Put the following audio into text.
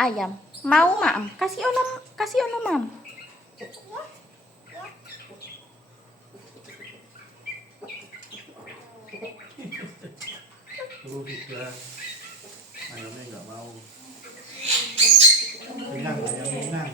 Ayam. Mau, Mam? Kasih ono, Mam. Juga ayamnya nggak mau. Bilang ayam bilang.